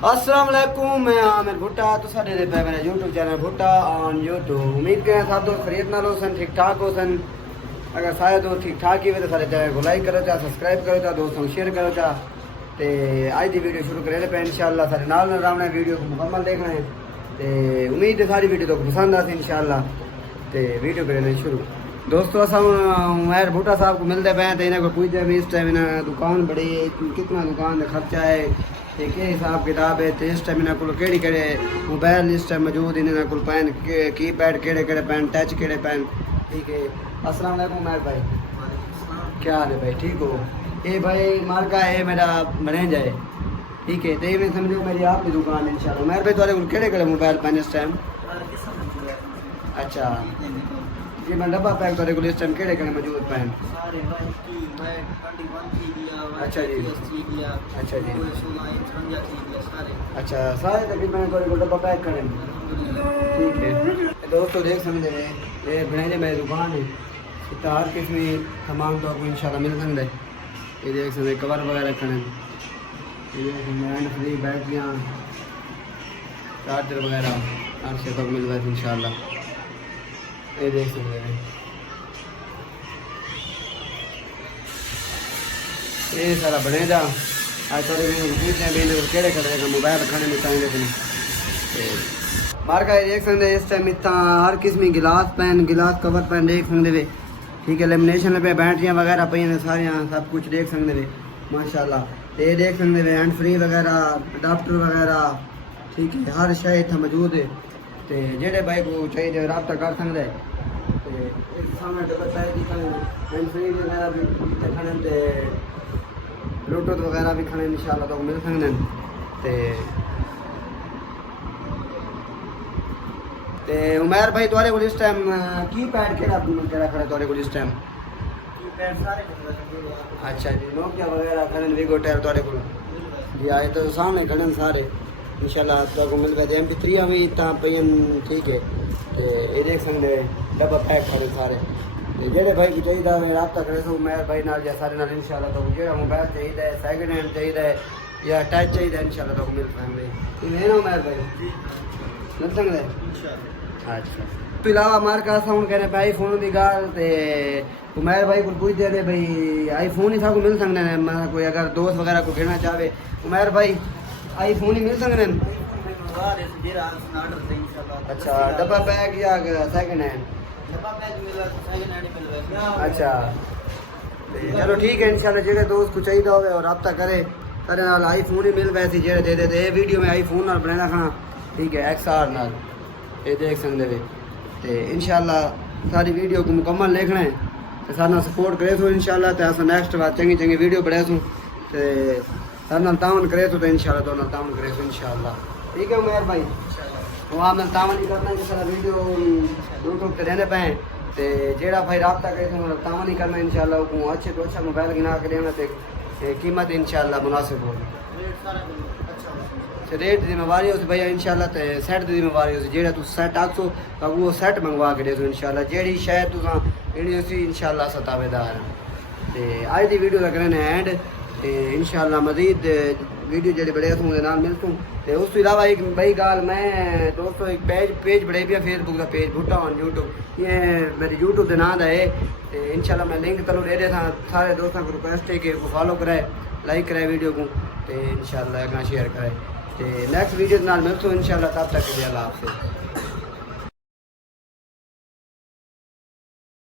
अस्सलाम वालेकुम, मैं आमिर भुट्टा। तो साढ़े पे मेरा यूट्यूब चैनल भुट्टा ऑन यूट्यूब। उम्मीद करें सब दोस्त खरीद ना लो सन, ठीक ठाक हो सन। अगर सारे दोस्त ठीक ठाक ही हुए तो सारे चैनल को लाइक करो, सब्सक्राइब करो, दोस्तों को शेयर करो। तो अज की वीडियो शुरू करें पे इंशाल्लाह सारे नाल रावना वीडियो को मुकम्मल देखना है। तो उम्मीद है सारी वीडियो तो पसंद आती इंशाल्लाह। तो वीडियो करें शुरू। दोस्तों अस उमैर भुट्टा साहब को मिलते पे तो इन्हें को पूछते भी इस टाइम इन्हें दुकान बड़ी है, कितना दुकान का खर्चा है, के हिसाब किताब है। तो इस टाइम इन्हें को केड़े मोबाइल इस टाइम मौजूद इन्हें को पैन की पैड केड़े पैन टच केड़े पैन। ठीक है, अस्सलाम वालेकुम उमैर भाई, क्या हाल है भाई, ठीक हो? ये भाई मार्का है मेरा मैनेज है। ठीक है, तो ये मैं समझो मेरी आपकी दुकान है इंशाल्लाह। उमैर भाई थोड़े को केड़े मोबाइल पैन इस टाइम? अच्छा जी, मैं डब्बा पैक थोड़े को इस टाइम केड़े मौजूद पैन? अच्छा जी, अच्छा जी, अच्छा सारे तकरीबन थोड़े को डब्बा पैक करें। ठीक है दोस्तों, देख समझे ये बनाने मेरी दुकान है। इतना हर किस्म सामान तो आपको इंशाल्लाह मिल सकता है। ये देख सकते कवर वगैरह खड़े, ये हैंड फ्री बैटरियाँ चार्जर वगैरह हर से तो मिल रहा है इंशाल्लाह। ये देख सकते हैं, ये सारा बने जा। आज थोड़े पूछते हैं भी केड़े करेगा मोबाइल खाने में चाहिए। लेकिन मार्का देख सकते इस टाइम इतना हर किस्म गिलास पैन गिलास कवर पैन देख सकते वे। ठीक है, लेमिनेशन पे बैटरियाँ वगैरह पे सारियाँ सब कुछ देख सकते वे माशाल्लाह। तो ये देख सकते वे हैंड फ्री वगैरह अडाप्टर वगैरह। ठीक है, हर शय इतना मौजूद है। तो जेडे भाई को चाहिए रब्ता कर सकते हैं। सामने डबल हैंड फ्री वगैरह भी खड़े, ब्लूटूथ वगैरह भी खड़े इंशाल्लाह तो मिल सकते हैं। तो उमैर भाई तुम्हारे को इस टाइम की पैड केड़ा खड़ा तुम्हारे को इस टाइम? अच्छा जी, नोकिया वगैरह खड़े वीगो टेल तुम्हारे को जी आए तो सामने खड़े सारे इंशाल्लाह तो मिल पाए। MP3 भी इतना पेन। ठीक है, तो ये देख सकते डब्बा पैक खड़े सारे। जेडे भाई को चाहिए रब्ता करे सो उमैर भाई नाल या सारे नाल इंशाल्लाह तो जो मोबाइल चाहिए सेकंड हैंड चाहिए या टच चाहिए इंशाल्लाह तो मिल पाएंगे। ये ना उमैर भाई मिल सकते हैं। अच्छा, तो इलावा मार्का साउंड कहने पे आईफोन की गाल ते उमैर भाई को पूछ दे भाई आईफोन ही था को मिल सकते हैं। मैं कोई अगर दोस्त वगैरह को कहना चाहे उमैर भाई आईफोन ही मिल सकते हैं? अच्छा, डब्बा पैक या सेकंड हैंड? अच्छा चलो ठीक है इंशाल्लाह। जेडे दोस्त को चाहिए होवे और रब्ता करे सारे नाल आईफोन ही मिल वैसे जेडे दे देते। ये वीडियो में आईफोन नाल बनाना खाना। ठीक है, XR नाल ये देख सकते वे। तो इंशाल्लाह सारी वीडियो को मुकम्मल देखना है तो सारे सपोर्ट करे सो इंशाल्लाह। तो अस नैक्सट बार चंगी वीडियो बनाए सो तो सारे नाल तावन करे तो इंशाल्लाह तो तावन करे सो इंशाल्लाह। ठीक है उमैर भाई, वो आप तावन ही करना है सारा वीडियो यूट्यूब पर रहने पाए। तो जेड़ा भाई रब्ता करे तो तावन ही करना इंशाल्लाह। को अच्छे तो अच्छा मोबाइल गिना के देना तो कीमत इंशाल्लाह मुनासिब हो। रेट की जिम्मेवारी हो भैया इंशाल्लाह। तो सैट की जिम्मेवारी हो जेड़ा तुम सैट आखो तो वो सैट मंगवा के दे दो इंशाल्लाह। जेड़ी शय तुसा इंशाल्लाह अस ताबेदार हैं। तो अज की वीडियो का करने एंड इंशाल्लाह मजीद वीडियो जेडी बड़े नाल मिलतूँ। तो उस तो इलावा एक बड़ी गाल मैं दोस्तों एक पेज बड़े पे फेसबुक का पेज भुट्टा ऑन यूट्यूब। ये मेरे यूट्यूब के नाम है। तो इंशाल्लाह मैं लिंक तलो दे देता सारे दोस्तों को रिक्वेस्ट है कि फॉलो कराए लाइक कराए वीडियो को। तो इंशाल्लाह शेयर कराए। तो नेक्स्ट वीडियो नाल मिलते इंशाल्लाह, तब तक के लिए अल्लाह हाफ़िज़।